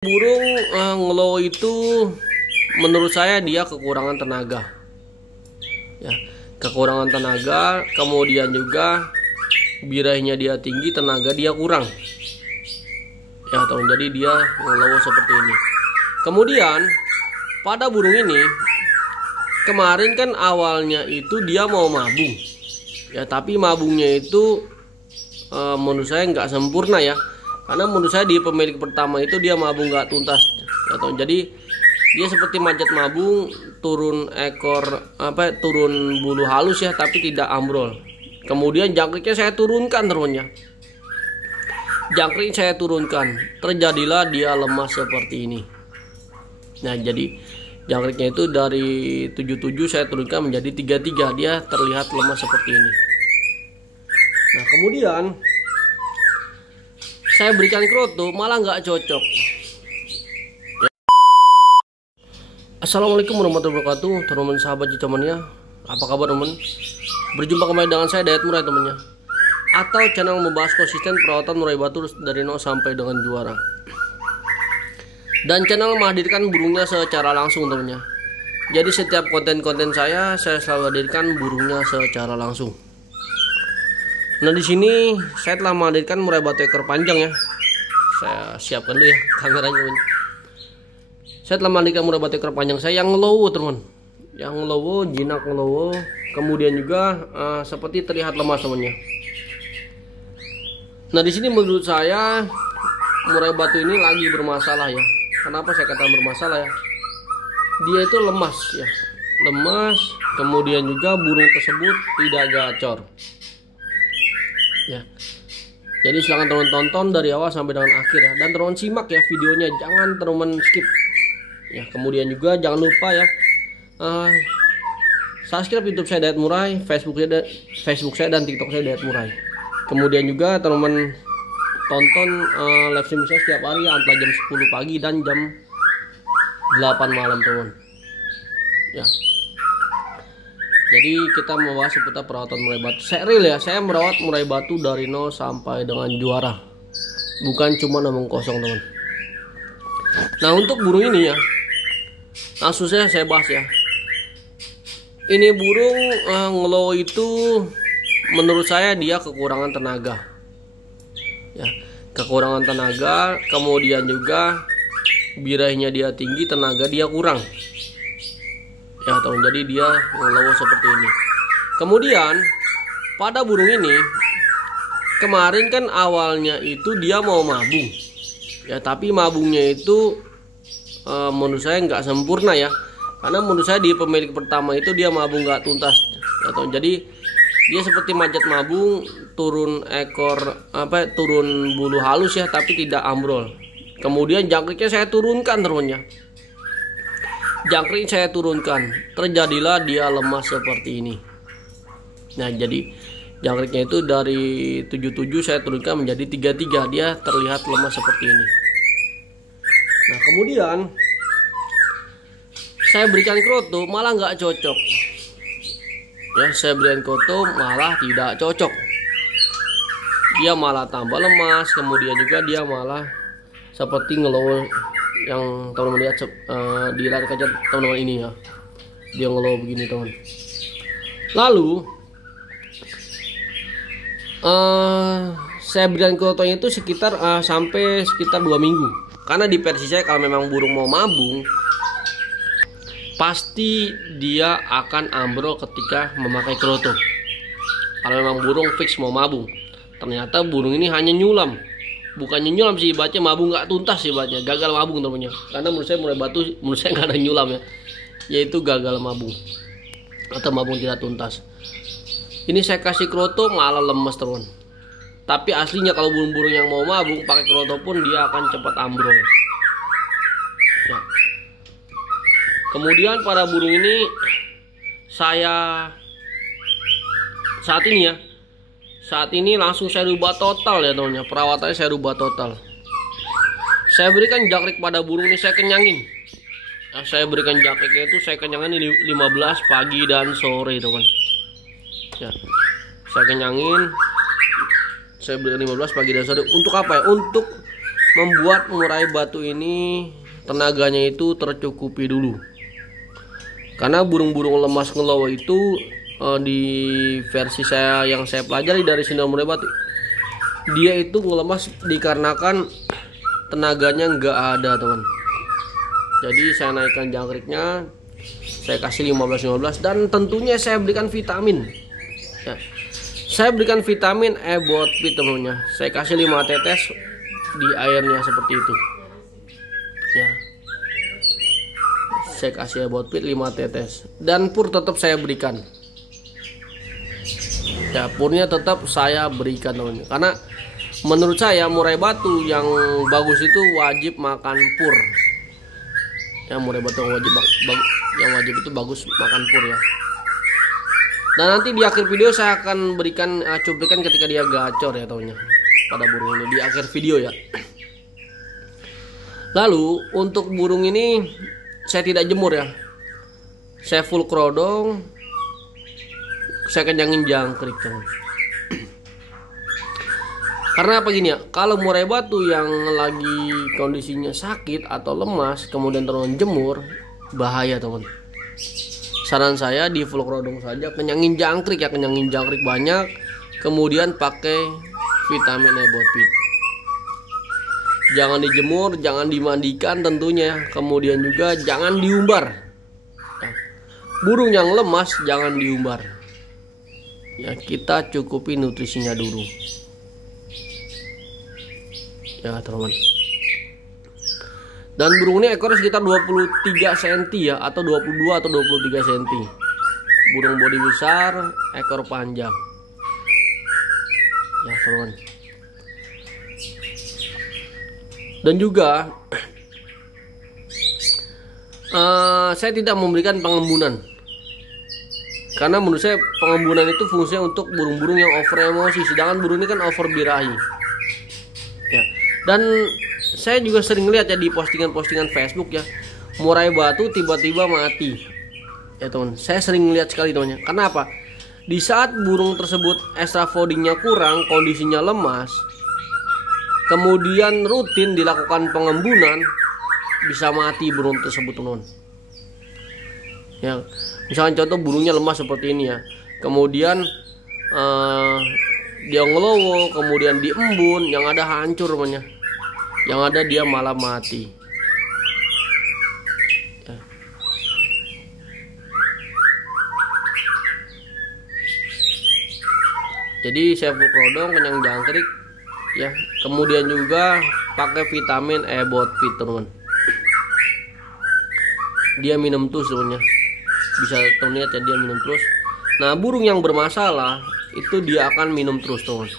Burung ngelow itu menurut saya dia kekurangan tenaga. Ya, kekurangan tenaga, kemudian juga birahinya dia tinggi, tenaga dia kurang. Ya, jadi dia ngelow seperti ini. Kemudian pada burung ini kemarin kan awalnya itu dia mau mabung. Ya, tapi mabungnya itu menurut saya nggak sempurna ya. Karena menurut saya di pemilik pertama itu dia mabung nggak tuntas, jadi dia seperti manjat mabung, turun turun bulu halus ya, tapi tidak ambrol. Kemudian jangkriknya saya turunkan terusnya, jangkrik saya turunkan, terjadilah dia lemas seperti ini. Nah, jadi jangkriknya itu dari 77 saya turunkan menjadi 33, dia terlihat lemas seperti ini. Nah, kemudian saya berikan kroto malah nggak cocok. Ya. Assalamualaikum warahmatullahi wabarakatuh, teman-teman sahabat Citomania. Apa kabar teman? Berjumpa kembali dengan saya Dayat Murai temannya, atau channel membahas konsisten perawatan murai batu dari nol sampai dengan juara. Dan channel menghadirkan burungnya secara langsung temannya. Jadi setiap konten-konten saya selalu hadirkan burungnya secara langsung. Nah, di sini saya telah menghadirkan murai batu ekor panjang ya. Saya siapkan dulu ya kameranya. Saya telah menghadirkan murai batu ekor panjang saya yang ngelowo teman. Yang ngelowo, jinak ngelowo. Kemudian juga seperti terlihat lemas temannya. Nah, di sini menurut saya murai batu ini lagi bermasalah ya. Kenapa saya katakan bermasalah ya? Dia itu lemas ya. Lemas, kemudian juga burung tersebut tidak gacor. Ya, jadi silahkan teman-teman tonton dari awal sampai dengan akhir ya, dan teman-teman simak ya videonya, jangan teman-teman skip ya. Kemudian juga jangan lupa ya subscribe YouTube saya Dayat Murai, Facebook saya dan TikTok saya Dayat Murai. Kemudian juga teman-teman tonton live stream saya setiap hari antara jam 10 pagi dan jam 8 malam teman ya. Jadi kita membahas seputar perawatan murai batu. Saya real ya, saya merawat murai batu dari nol sampai dengan juara. Bukan cuma omong kosong teman. Nah, untuk burung ini ya, langsung saya bahas ya. Ini burung ngelow itu menurut saya dia kekurangan tenaga. Ya, kekurangan tenaga, kemudian juga birahinya dia tinggi, tenaga dia kurang. Ya, jadi dia ngelowo seperti ini. Kemudian pada burung ini kemarin kan awalnya itu dia mau mabung. Ya, tapi mabungnya itu menurut saya nggak sempurna ya. Karena menurut saya di pemilik pertama itu dia mabung nggak tuntas. Ya, jadi dia seperti manjat mabung, turun turun bulu halus ya, tapi tidak ambrol. Kemudian jangkriknya saya turunkan terusnya. Jangkrik saya turunkan, terjadilah dia lemas seperti ini. Nah, jadi jangkriknya itu dari 77 saya turunkan menjadi 33, dia terlihat lemas seperti ini. Nah, kemudian saya berikan kroto malah nggak cocok. Ya, saya berikan kroto malah tidak cocok. Dia malah tambah lemas, kemudian juga dia malah seperti ngelow yang teman-teman lihat di layar kaca teman-teman ini ya, dia ngelow begini teman. Lalu saya berikan krotonya itu sekitar sampai sekitar 2 minggu, karena di versi saya kalau memang burung mau mabung pasti dia akan ambrol ketika memakai kroto. Kalau memang burung fix mau mabung, ternyata burung ini hanya nyulam. Bukannya nyulam sih, ibaratnya mabung nggak tuntas sih, ibaratnya gagal mabung temannya. Karena menurut saya murai batu, menurut saya nggak ada nyulam ya, yaitu gagal mabung atau mabung tidak tuntas. Ini saya kasih kroto malah lemes teman. Tapi aslinya kalau burung-burung yang mau mabung pakai kroto pun dia akan cepat ambrol ya. Kemudian pada burung ini saya saat ini langsung saya rubah total ya teman-teman. Perawatannya saya rubah total. Saya berikan jangkrik pada burung ini, saya kenyangin. Nah, saya berikan jangkriknya itu saya kenyangin 15 pagi dan sore teman. Ya, saya kenyangin, saya berikan 15 pagi dan sore. Untuk apa ya? Untuk membuat murai batu ini tenaganya itu tercukupi dulu. Karena burung-burung lemas ngelowo itu di versi saya yang saya pelajari dari sindrom murai batu, dia itu ngelemas dikarenakan tenaganya nggak ada, teman. Jadi saya naikkan jangkriknya, saya kasih 15-15, dan tentunya saya berikan vitamin ya. Saya berikan vitamin ebotpit, temannya. Saya kasih 5 tetes di airnya seperti itu ya. Saya kasih ebotpit 5 tetes, dan pur tetap saya berikan ya. Purnya tetap saya berikan, temannya, karena menurut saya murai batu yang bagus itu wajib makan pur ya. Murai batu yang wajib itu bagus makan pur ya. Dan nanti di akhir video saya akan berikan cuplikan ketika dia gacor ya, temannya, pada burung ini di akhir video ya. Lalu untuk burung ini saya tidak jemur ya, saya full kerodong, saya kenyangin jangkrik, teman. Karena apa gini ya, kalau murai batu yang lagi kondisinya sakit atau lemas kemudian terlalu jemur, bahaya, teman. Saran saya di full kerodong saja, kenyangin jangkrik ya, kenyangin jangkrik banyak, kemudian pakai vitamin ebotpit. Jangan dijemur, jangan dimandikan tentunya, kemudian juga jangan diumbar. Burung yang lemas jangan diumbar ya, kita cukupi nutrisinya dulu ya, teman. Dan burung ini ekornya sekitar 23 cm ya, atau 22 atau 23 cm. Burung bodi besar, ekor panjang ya, teman. Dan juga saya tidak memberikan pengembunan, karena menurut saya pengembunan itu fungsinya untuk burung-burung yang over emosi, sedangkan burung ini kan over birahi ya. Dan saya juga sering lihat ya di postingan-postingan Facebook ya, murai batu tiba-tiba mati ya, teman. Saya sering lihat sekali, temannya. Karena apa? Di saat burung tersebut extra foodingnya kurang, kondisinya lemas, kemudian rutin dilakukan pengembunan, bisa mati burung tersebut, teman. Ya, misalkan contoh burungnya lemas seperti ini ya, kemudian dia ngelowo, kemudian diembun, yang ada hancur, temannya. Yang ada dia malah mati ya. Jadi saya full kerodong, kenyang jangkrik ya, kemudian juga pakai vitamin ebotpit, teman. Dia minum terus, temannya, bisa teman lihat ya, dia minum terus. Nah, burung yang bermasalah itu dia akan minum terus, teman,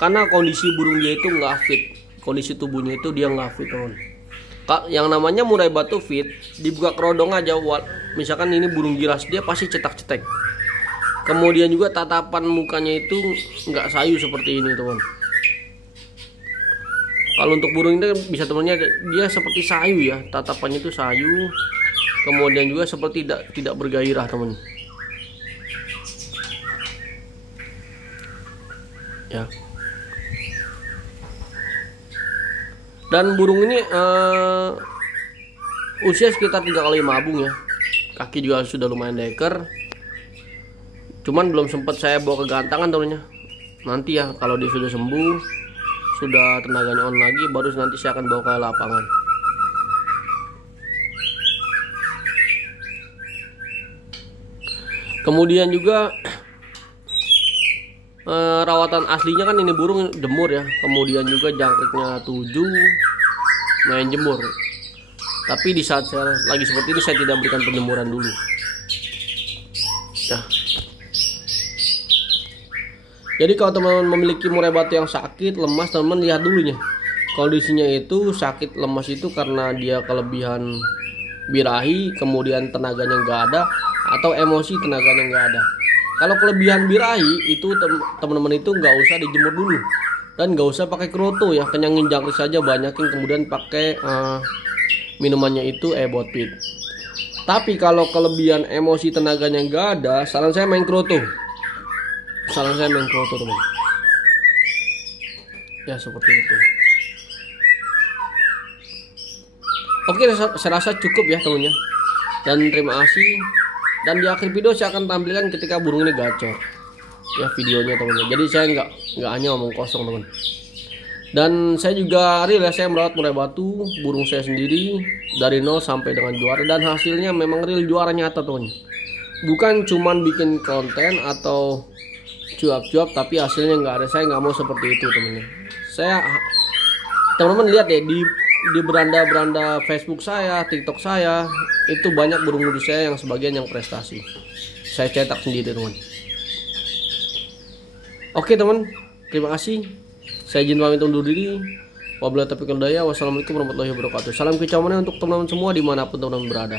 karena kondisi burung dia itu nggak fit, kondisi tubuhnya itu dia nggak fit, teman. Yang namanya murai batu fit, dibuka kerodong aja, misalkan ini burung giras, dia pasti cetak-cetek. Kemudian juga tatapan mukanya itu nggak sayu seperti ini, teman. Kalau untuk burung ini bisa temannya, dia seperti sayu ya, tatapannya itu sayu, kemudian juga seperti tidak bergairah, teman ya. Dan burung ini usia sekitar 3 kali mabung ya, kaki juga sudah lumayan deker. Cuman belum sempat saya bawa ke gantangan, temannya. Nanti ya kalau dia sudah sembuh, sudah tenaganya on lagi, baru nanti saya akan bawa ke lapangan. Kemudian juga rawatan aslinya kan ini burung jemur ya, kemudian juga jangkriknya 7, main jemur. Tapi di saat saya lagi seperti ini, saya tidak berikan penjemuran dulu ya. Jadi kalau teman-teman memiliki murai batu yang sakit, lemas, teman-teman lihat dulunya kondisinya itu sakit lemas itu karena dia kelebihan birahi, kemudian tenaganya nggak ada, atau emosi tenaganya nggak ada. Kalau kelebihan birahi itu teman-teman itu nggak usah dijemur dulu, dan nggak usah pakai kroto ya, kenyangin jangkrik saja, banyakin, kemudian pakai minumannya itu ebotpit. Tapi kalau kelebihan emosi tenaganya nggak ada, saran saya main kroto. Saran saya main kroto, teman. Ya seperti itu. Oke, saya rasa cukup ya temennya. Dan terima kasih. Dan di akhir video saya akan tampilkan ketika burung ini gacor ya videonya teman-teman. Jadi saya nggak hanya ngomong kosong teman. Dan saya juga real ya, saya merawat murai batu burung saya sendiri dari nol sampai dengan juara, dan hasilnya memang real juara nyata teman. Bukan cuman bikin konten atau cuap-cuap tapi hasilnya nggak ada. Saya nggak mau seperti itu teman-teman. Saya teman-teman lihat ya di beranda Facebook saya, TikTok saya, itu banyak burung muda saya yang sebagian yang prestasi. Saya cetak sendiri teman. Oke teman, terima kasih. Saya izin pamit undur diri. Wabillahi taufiq wal hidayah. Wassalamualaikum warahmatullahi wabarakatuh. Salam kicauannya untuk teman-teman semua dimanapun teman-teman berada.